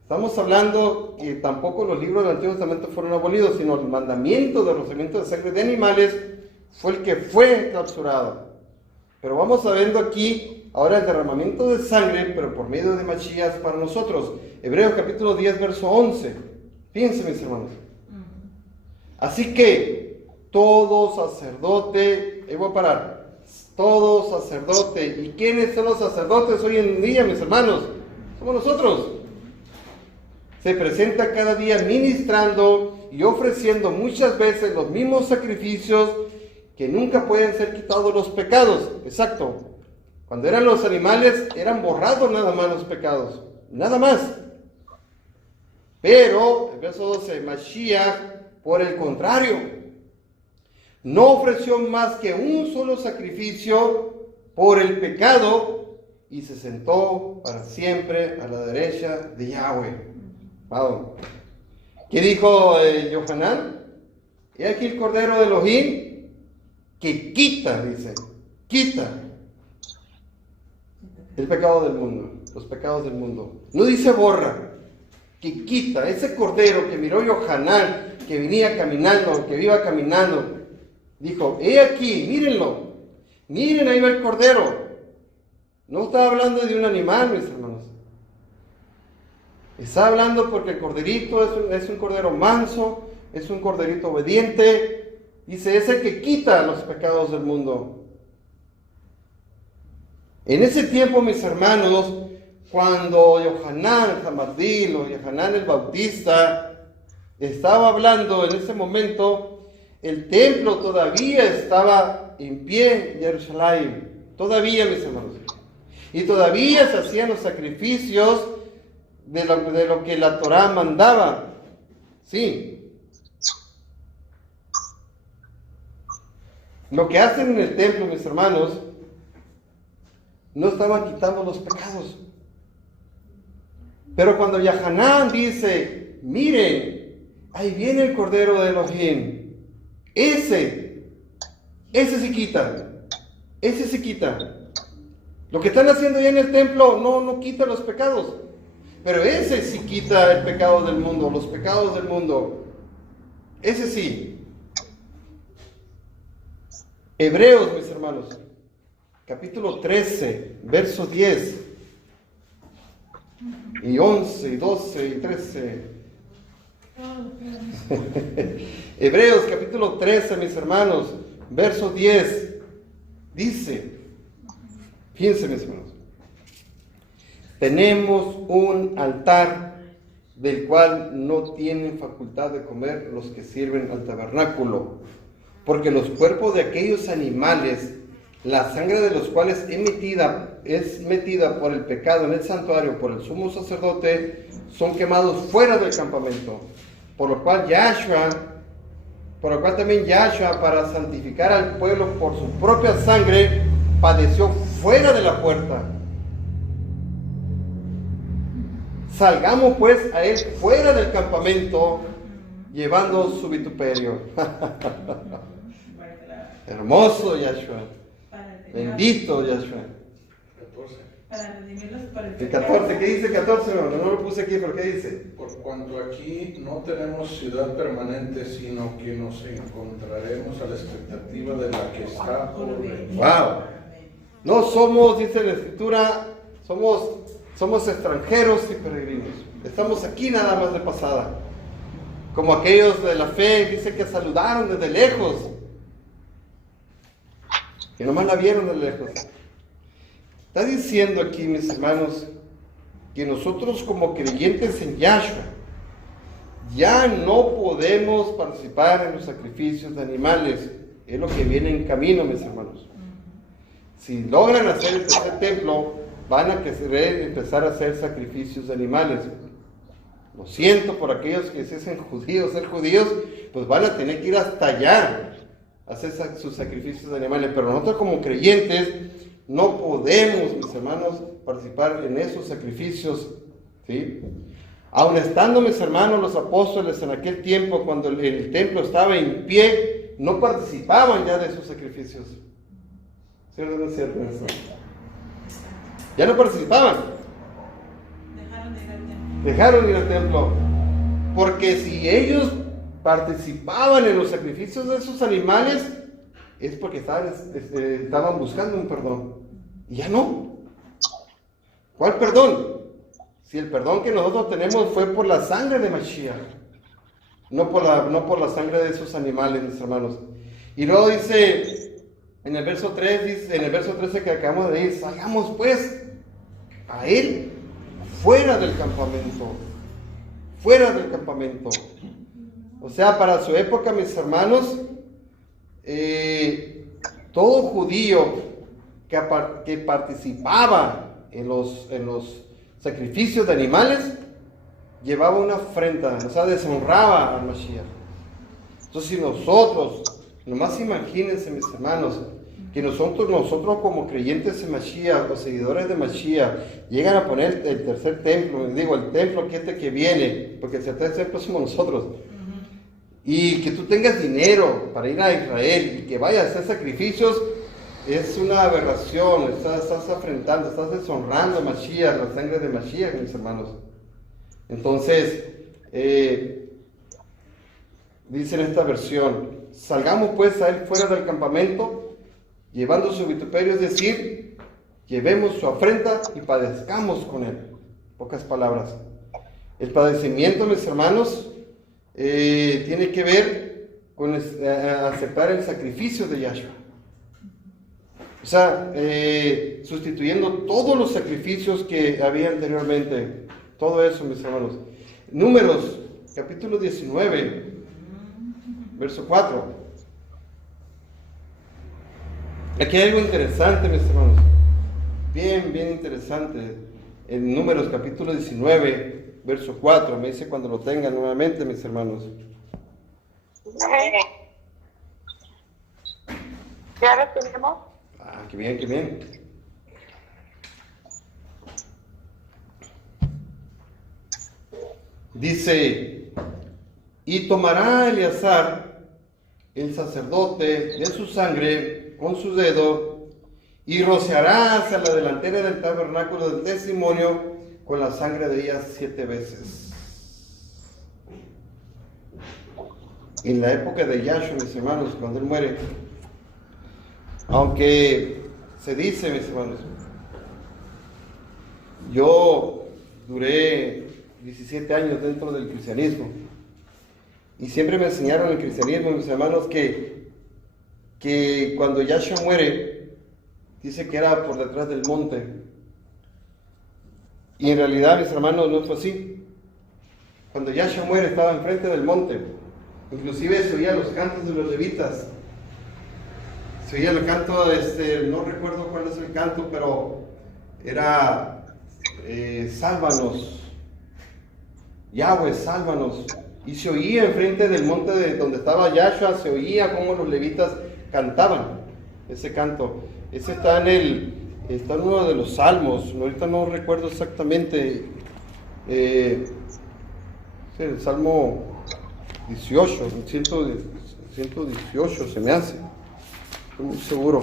Estamos hablando que tampoco los libros del Antiguo Testamento fueron abolidos, sino el mandamiento de rociamiento de sangre de animales fue el que fue clausurado. Pero vamos a verlo aquí, ahora el derramamiento de sangre, pero por medio de Mashiach para nosotros. Hebreos capítulo 10, verso 11. Fíjense, mis hermanos. Así que todo sacerdote, ahí voy a parar, todo sacerdote. ¿Y quiénes son los sacerdotes hoy en día, mis hermanos? Somos nosotros. Se presenta cada día ministrando y ofreciendo muchas veces los mismos sacrificios que nunca pueden ser quitados los pecados. Exacto. Cuando eran los animales, eran borrados nada más los pecados. Nada más. Pero, el verso 12, Mashiach, por el contrario, no ofreció más que un solo sacrificio por el pecado y se sentó para siempre a la derecha de Yahweh. Wow. ¿Qué dijo Yohanan? He aquí el Cordero de Elohim que quita, dice, quita el pecado del mundo, los pecados del mundo. No dice borra, que quita. Ese Cordero que miró Yohanan, que venía caminando, que iba caminando, dijo, he aquí, mírenlo, miren, ahí va el Cordero. No está hablando de un animal, mis hermanos. Está hablando porque el corderito es un cordero manso, es un corderito obediente. Dice, es el que quita los pecados del mundo. En ese tiempo, mis hermanos, cuando Yohanan Hamardil o Yohanan el Bautista estaba hablando en ese momento, el templo todavía estaba en pie en Jerusalén. Todavía, mis hermanos. Y todavía se hacían los sacrificios de lo que la Torá mandaba. Sí. Lo que hacen en el templo, mis hermanos, no estaban quitando los pecados. Pero cuando Yahanán dice, miren, ahí viene el Cordero de Elohim, ese sí quita, ese sí quita. Lo que están haciendo ya en el templo no quita los pecados, pero ese sí quita el pecado del mundo, los pecados del mundo, ese sí. Hebreos, mis hermanos, capítulo 13, verso 10, y 11, y 12, y 13. Hebreos, capítulo 13, mis hermanos, verso 10, dice, fíjense, mis hermanos, tenemos un altar del cual no tienen facultad de comer los que sirven al tabernáculo, porque los cuerpos de aquellos animales, la sangre de los cuales es metida por el pecado en el santuario por el sumo sacerdote, son quemados fuera del campamento, por lo cual también Yahshua, para santificar al pueblo por su propia sangre, padeció fuera de la puerta. Salgamos pues a él fuera del campamento, llevando su vituperio. Hermoso Yahshua, bendito Yahshua. Para redimirlos por el El pecado. 14, ¿qué dice 14? No lo puse aquí, pero ¿qué dice? Por cuanto aquí no tenemos ciudad permanente, sino que nos encontraremos a la expectativa de la que está por venir. Wow. No somos, dice la Escritura, somos extranjeros y peregrinos. Estamos aquí nada más de pasada. Como aquellos de la fe, dice que saludaron desde lejos. Que nomás la vieron desde lejos. Está diciendo aquí, mis hermanos, que nosotros como creyentes en Yahshua ya no podemos participar en los sacrificios de animales. Es lo que viene en camino, mis hermanos. Si logran hacer el tercer templo, van a querer empezar a hacer sacrificios de animales. Lo siento por aquellos que se hacen judíos, ser judíos, pues van a tener que ir hasta allá a hacer sus sacrificios de animales. Pero nosotros como creyentes no podemos, mis hermanos, participar en esos sacrificios, ¿sí? Aun estando, mis hermanos, los apóstoles en aquel tiempo, cuando el templo estaba en pie, no participaban ya de esos sacrificios. ¿Cierto o no es cierto eso? Ya no participaban. Dejaron de ir al templo. Porque si ellos participaban en los sacrificios de esos animales, es porque estaban buscando un perdón. Y ya no. ¿Cuál perdón? Si el perdón que nosotros tenemos fue por la sangre de Mashiach, no por la sangre de esos animales, mis hermanos. Y luego dice, en el verso 13 que acabamos de ir, salgamos pues a él fuera del campamento. Fuera del campamento. O sea, para su época, mis hermanos, todo judío que participaba en los sacrificios de animales llevaba una ofrenda, o sea, deshonraba al Mashiach. Entonces, si nosotros, nomás imagínense, mis hermanos, que nosotros como creyentes en Mashiach, los seguidores de Mashiach, llegan a poner el tercer templo, el templo que viene, porque el tercer templo somos nosotros. Y que tú tengas dinero para ir a Israel y que vayas a hacer sacrificios, es una aberración. Estás afrentando, estás deshonrando a Mashiach, la sangre de Mashiach, mis hermanos. Entonces, dice en esta versión, salgamos pues a él fuera del campamento, llevando su vituperio, es decir, llevemos su afrenta y padezcamos con él. Pocas palabras. El padecimiento, mis hermanos, tiene que ver con aceptar el sacrificio de Yahshua. O sea, sustituyendo todos los sacrificios que había anteriormente. Todo eso, mis hermanos. Números, capítulo 19, verso 4. Aquí hay algo interesante, mis hermanos. Bien interesante. en Números capítulo 19, verso 4. Me dice cuando lo tengan nuevamente, mis hermanos. ¿Ya lo tenemos? Ah, qué bien, qué bien. Dice, y tomará Eleazar, el sacerdote, de su sangre con su dedo, y rociará hacia la delantera del tabernáculo del testimonio con la sangre de ellas 7 veces. En la época de Yahshua, mis hermanos, cuando él muere, aunque se dice, mis hermanos, yo duré 17 años dentro del cristianismo y siempre me enseñaron el cristianismo, mis hermanos, que cuando Yahshua muere, dice que era por detrás del monte, y en realidad, mis hermanos, no fue así. Cuando Yahshua muere estaba enfrente del monte, inclusive se oían los cantos de los levitas, se oía el canto, no recuerdo cuál es el canto, pero era sálvanos, Yahweh, sálvanos. Y se oía enfrente del monte de donde estaba Yahshua, se oía cómo los levitas cantaban ese canto. Ese está está en uno de los salmos, ahorita no recuerdo exactamente, el salmo 18, 118 se me hace, estoy muy seguro.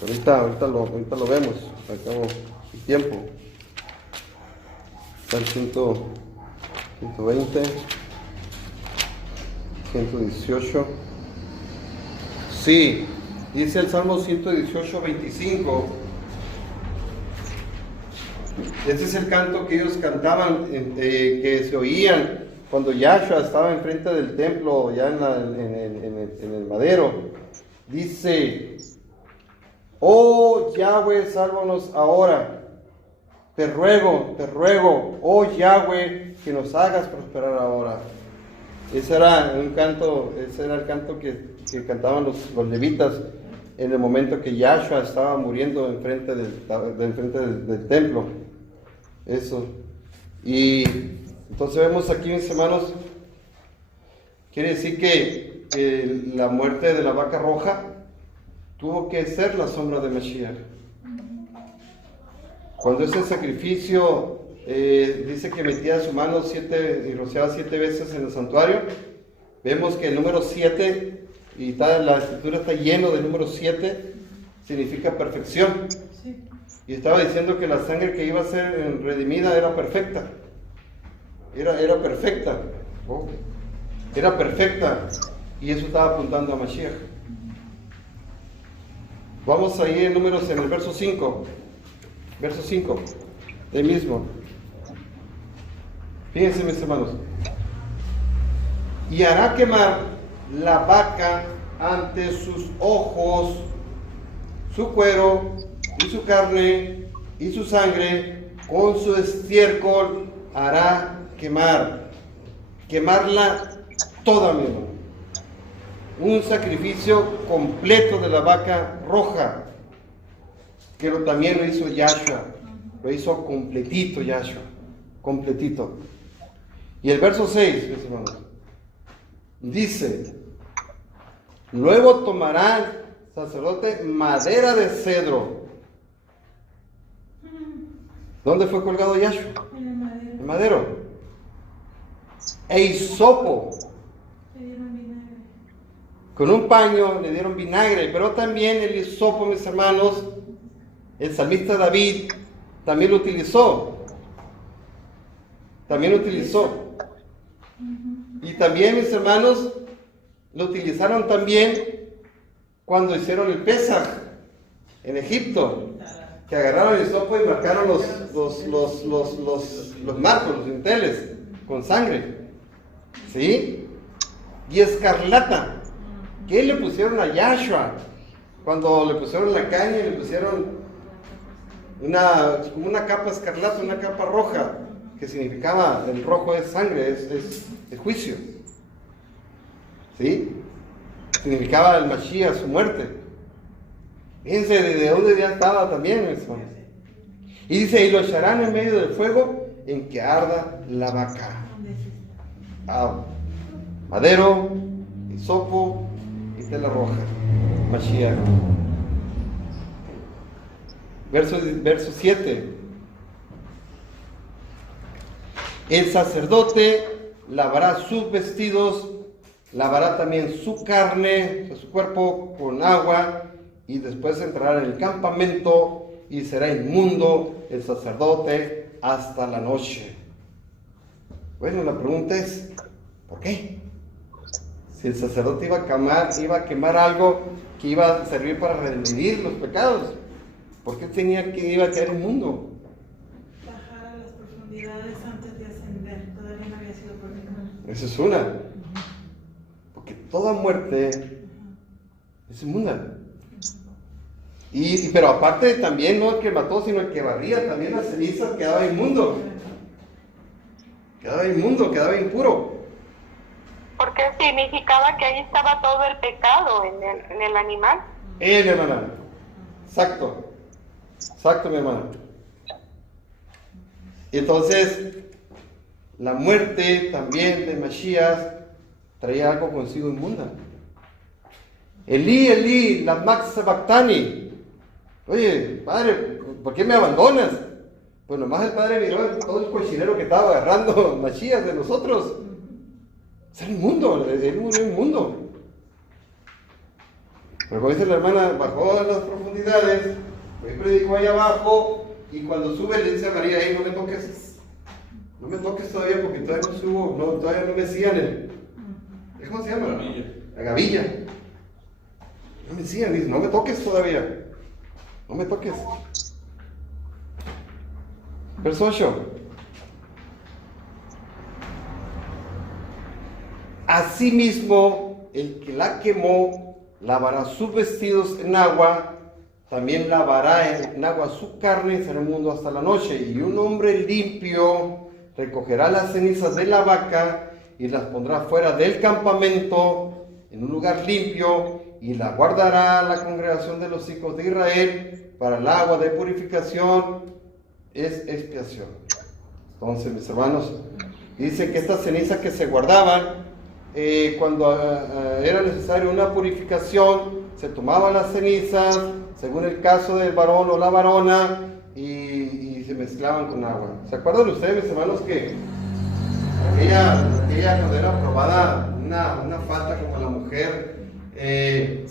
Ahorita lo vemos, al cabo del tiempo. Está el 120, 118. Sí, dice el Salmo 118, 25. Ese es el canto que ellos cantaban, que se oían cuando Yahshua estaba enfrente del templo, ya en el madero. Dice, oh Yahweh, sálvanos ahora. Te ruego, oh Yahweh, que nos hagas prosperar ahora. Ese era el canto que cantaban los levitas en el momento que Yahshua estaba muriendo enfrente del templo. Eso. Y entonces vemos aquí, mis hermanos, quiere decir que la muerte de la vaca roja tuvo que ser la sombra de Mashiach. Cuando ese sacrificio dice que metía su mano y rociaba 7 veces en el santuario, vemos que el número 7, y la escritura está lleno del número 7, significa perfección. Sí. Y estaba diciendo que la sangre que iba a ser redimida era perfecta. Era perfecta. Oh. Era perfecta. Y eso estaba apuntando a Mashiach. Vamos ahí en números, en el verso 5. Verso 5, de mismo. Fíjense, mis hermanos. Y hará quemar la vaca ante sus ojos, su cuero y su carne y su sangre, con su estiércol hará quemar. Quemarla toda, mi hermano. Un sacrificio completo de la vaca roja. Que también lo hizo Yahshua, lo hizo completito Yahshua, completito. Y el verso 6, mis hermanos, dice, luego tomará el sacerdote madera de cedro. ¿Dónde fue colgado Yahshua? En el madero. El madero. E hisopo. Le dieron vinagre. Con un paño le dieron vinagre, pero también el hisopo, mis hermanos, el salmista David también lo utilizó. Y también, mis hermanos, lo utilizaron también cuando hicieron el Pesaj en Egipto, que agarraron el hisopo y marcaron los marcos, los dinteles, con sangre. ¿Sí? Y escarlata. ¿Qué le pusieron a Yahshua? Cuando le pusieron la caña y le pusieron como una capa escarlata, una capa roja, que significaba, el rojo es sangre, es juicio. ¿Sí? Significaba el Mashiach, su muerte. Fíjense de dónde ya estaba también eso. Y dice, y lo echarán en medio del fuego en que arda la vaca. Madero, hisopo y tela roja. Mashiach. Verso 7. El sacerdote lavará sus vestidos, lavará también su carne, su cuerpo con agua, y después entrará en el campamento y será inmundo el sacerdote hasta la noche. Bueno, la pregunta es, ¿por qué? Si el sacerdote iba a quemar algo que iba a servir para redimir los pecados, ¿por qué iba a caer inmundo? Bajar a las profundidades antes de ascender, todavía no había sido purificado. Esa es una. Porque toda muerte es inmunda. Pero aparte también no el que mató, sino el que barría, también las cenizas quedaba inmundo. Quedaba impuro. Porque significaba que ahí estaba todo el pecado en el animal. Mi hermana. Exacto, mi hermana. Entonces, la muerte también de Mashiach traía algo consigo inmunda. Elí, Elí, lama sabactani. Oye, padre, ¿por qué me abandonas? Pues nomás el padre miró todo el cochinero que estaba agarrando Mashiach de nosotros. Era inmundo, él murió inmundo. Pero como dice la hermana, bajó a las profundidades, hoy predicó allá abajo, y cuando sube le dice a María, no me toques todavía porque todavía no subo, todavía no me cían ¿cómo se llama? La gavilla. No me cían, dice, no me toques todavía. No me toques. Verso 8. Asimismo, el que la quemó lavará sus vestidos en agua, también lavará en agua su carne y será inmundo hasta la noche. Y un hombre limpio recogerá las cenizas de la vaca y las pondrá fuera del campamento en un lugar limpio, y la guardará la congregación de los hijos de Israel para el agua de purificación, es expiación. Entonces, mis hermanos, dice que estas cenizas que se guardaban, cuando era necesario una purificación, se tomaban las cenizas, según el caso del varón o la varona, y se mezclaban con agua. ¿Se acuerdan ustedes, mis hermanos, que aquella cuando era aprobada una falta como la mujer, de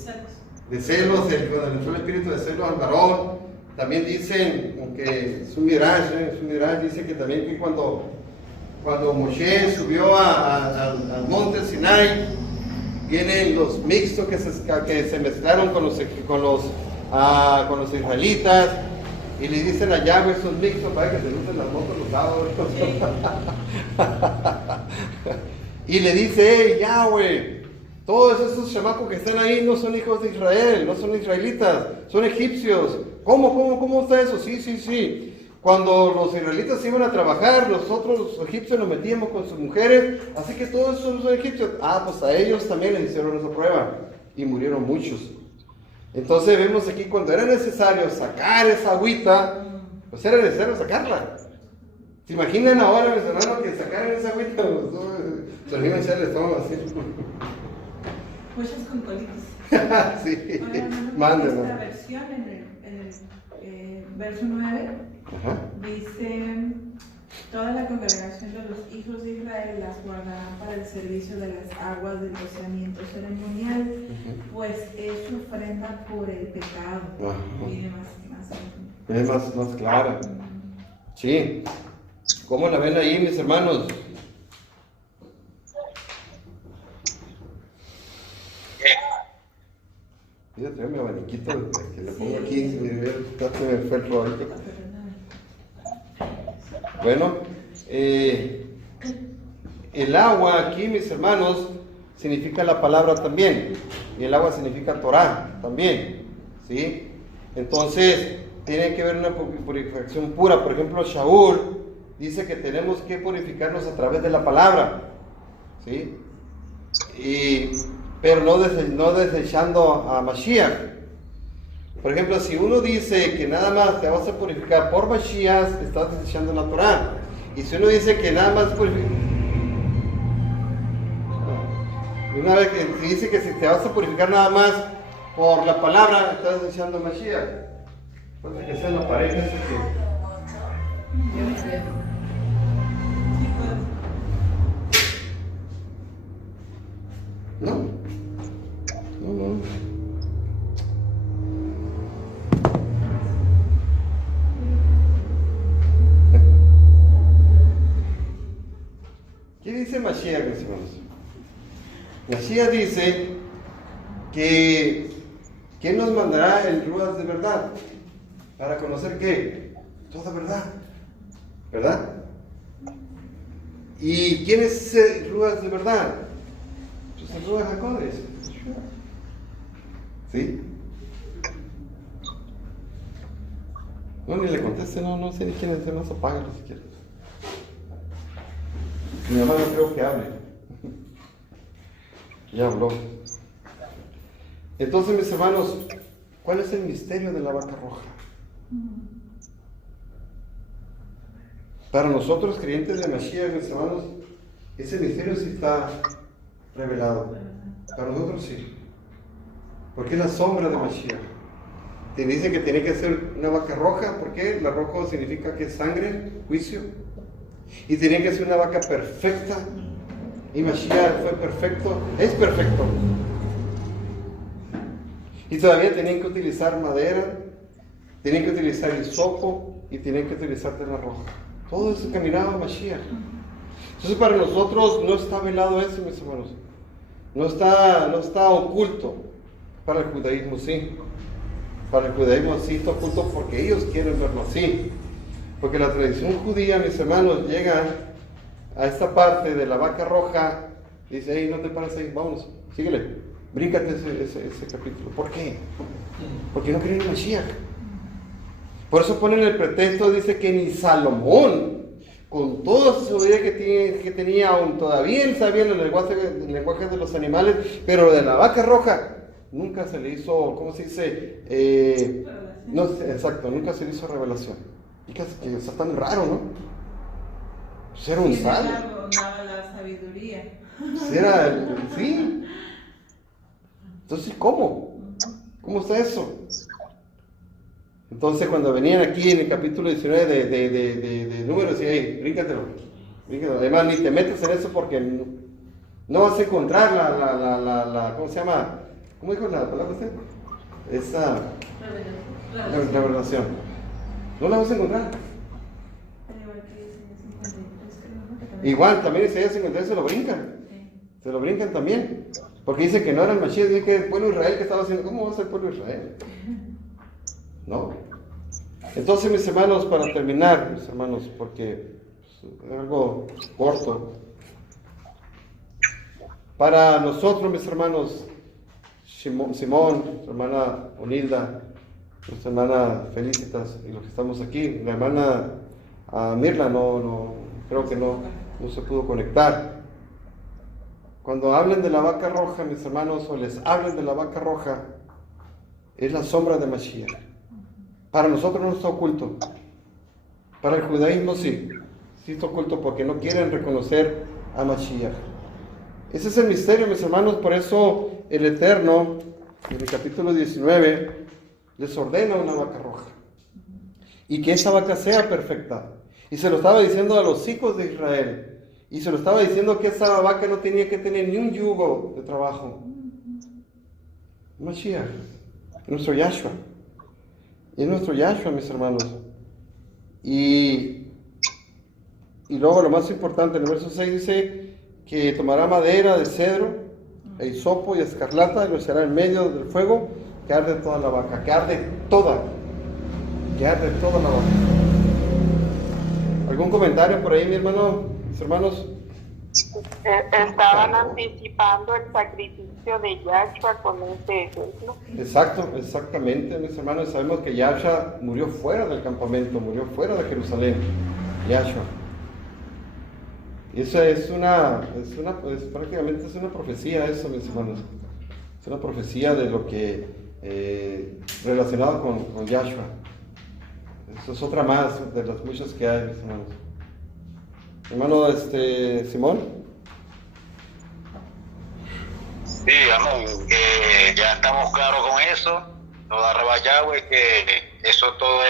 celos, cuando le entró el espíritu de celos al varón? También dicen, aunque es un mirage, dice que también que cuando Moshe subió al monte Sinai, vienen los mixtos que se mezclaron con los israelitas, y le dicen a Yahweh esos mixtos para que se lucen las motos los sábados. Y le dice, Yahweh, todos esos chamacos que están ahí no son hijos de Israel, no son israelitas, son egipcios. ¿Cómo está eso? Sí. Cuando los israelitas iban a trabajar, nosotros los egipcios nos metíamos con sus mujeres, así que todos esos son egipcios. Pues a ellos también les hicieron esa prueba y murieron muchos. Entonces vemos aquí, cuando era necesario sacar esa agüita, pues era necesario sacarla. ¿Se imaginan ahora, mis hermanos, que sacaran esa agüita? Se les iba a echar el estómago así. Muchas con colitis. Sí. Ahora, hermano, Mándenos. esta versión en el verso 9 dice: toda la congregación de los hijos de Israel las guardarán para el servicio de las aguas del rociamiento ceremonial, pues es su ofrenda por el pecado. Y demás. Es más clara. Sí. ¿Cómo la ven ahí, mis hermanos? Mira, traigo mi abaniquito que le pongo aquí, se me fue el rollo. Bueno, el agua aquí, mis hermanos, significa la palabra también, y el agua significa Torah también, ¿sí? Entonces, tiene que haber una purificación pura. Por ejemplo, Shaul dice que tenemos que purificarnos a través de la palabra, ¿sí? Pero no desechando a Mashiach. Por ejemplo, si uno dice que nada más te vas a purificar por Mashiach, estás desechando la Torah. Y si uno dice que nada más una vez que se dice que si te vas a purificar nada más por la palabra, estás desechando Mashiach. Entonces que sean los paréntesis que... Yo no sé. Sí, pues. No. No. ¿Qué dice Mashiach, mis hermanos? Mashiach dice que ¿quién nos mandará el Ruach de verdad? ¿Para conocer qué? Toda verdad. ¿Verdad? ¿Y quién es ese Ruach de verdad? Pues el Ruach HaKodesh. ¿Sí? No, ni le conteste, no sé ni quién es, más apágalo si quieres. Mi mamá no creo que hable. Ya habló. Entonces, mis hermanos, ¿cuál es el misterio de la vaca roja? Para nosotros, creyentes de Mashiach, mis hermanos, ese misterio sí está revelado. Para nosotros sí. Porque es la sombra de Mashiach. Te dice que tiene que ser una vaca roja. ¿Por qué? La roja significa que es sangre, juicio. Y tenía que ser una vaca perfecta. Y Mashiach fue perfecto, es perfecto. Y todavía tenían que utilizar madera, tenían que utilizar hisopo y tenían que utilizar tela roja. Todo eso caminaba Mashiach. Entonces para nosotros no está velado eso, mis hermanos. No está oculto. Para el judaísmo sí. Para el judaísmo sí está oculto porque ellos quieren verlo así. Porque la tradición judía, mis hermanos, llega a esta parte de la vaca roja, dice, hey, no te pares ahí, vámonos, síguele, bríncate ese capítulo. ¿Por qué? Porque no creen en Mashiach. Por eso ponen el pretexto, dice que ni Salomón, con toda su sabiduría que tenía, aún todavía él sabía el lenguaje de los animales, pero de la vaca roja, nunca se le hizo, ¿cómo se dice? No, exacto, nunca se le hizo revelación. Y que está tan raro, ¿no? Pues era un sabio. Daba la sabiduría. Sí. Entonces, ¿cómo? ¿Cómo está eso? Entonces, cuando venían aquí en el capítulo 19 de Números, decía, hey, bríncatelo. Además, ni te metes en eso porque no vas a encontrar la ¿cómo se llama? ¿Cómo dijo la palabra usted? Esa revelación. No la vas a encontrar. Igual, también Isaías 53 se lo brincan. Se lo brincan también. Porque dice que no era el Mashiach, dice que el pueblo de Israel que estaba haciendo. ¿Cómo va a ser el pueblo de Israel? No. Entonces, mis hermanos, para terminar, mis hermanos, porque es algo corto. Para nosotros, mis hermanos, Simón, su hermana Onilda, nuestra hermana Felicitas y los que estamos aquí, la hermana Mirla creo que no se pudo conectar. Cuando hablen de la vaca roja, mis hermanos, o les hablen de la vaca roja, es la sombra de Mashiach. Para nosotros no está oculto. Para el judaísmo sí está oculto porque no quieren reconocer a Mashiach. Ese es el misterio, mis hermanos, por eso el Eterno, en el capítulo 19, les ordena una vaca roja. Y que esa vaca sea perfecta. Y se lo estaba diciendo a los hijos de Israel. Y se lo estaba diciendo que esa vaca no tenía que tener ni un yugo de trabajo. Mashiach, nuestro Yahshua. Y es nuestro Yahshua, mis hermanos. Y luego lo más importante, en el verso 6 dice que tomará madera de cedro, e hisopo y escarlata, y lo echará en medio del fuego, que arde toda la vaca, que arde toda la vaca. ¿Algún comentario por ahí, mi hermano, mis hermanos? Estaban anticipando el sacrificio de Yahshua con este ejemplo. Exactamente, mis hermanos. Sabemos que Yahshua murió fuera del campamento, murió fuera de Jerusalén. Yahshua. Y eso prácticamente es una profecía, eso, mis hermanos. Es una profecía de lo que relacionado con Yahshua. Eso es otra más de las muchas que hay, mis hermanos. Hermano Simón. Sí, amén. Ya estamos claros con eso. Toda Yahweh, que eso todo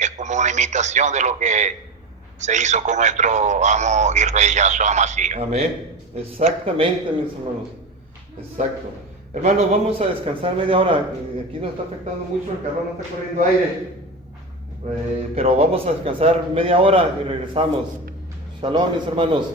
es como una imitación de lo que se hizo con nuestro amo y rey Yahshua Mashiach. Amén. Exactamente, mis hermanos. Exacto. Hermanos, vamos a descansar media hora. Aquí nos está afectando mucho el calor, no está corriendo aire. Pero vamos a descansar media hora y regresamos. Shalom, mis hermanos.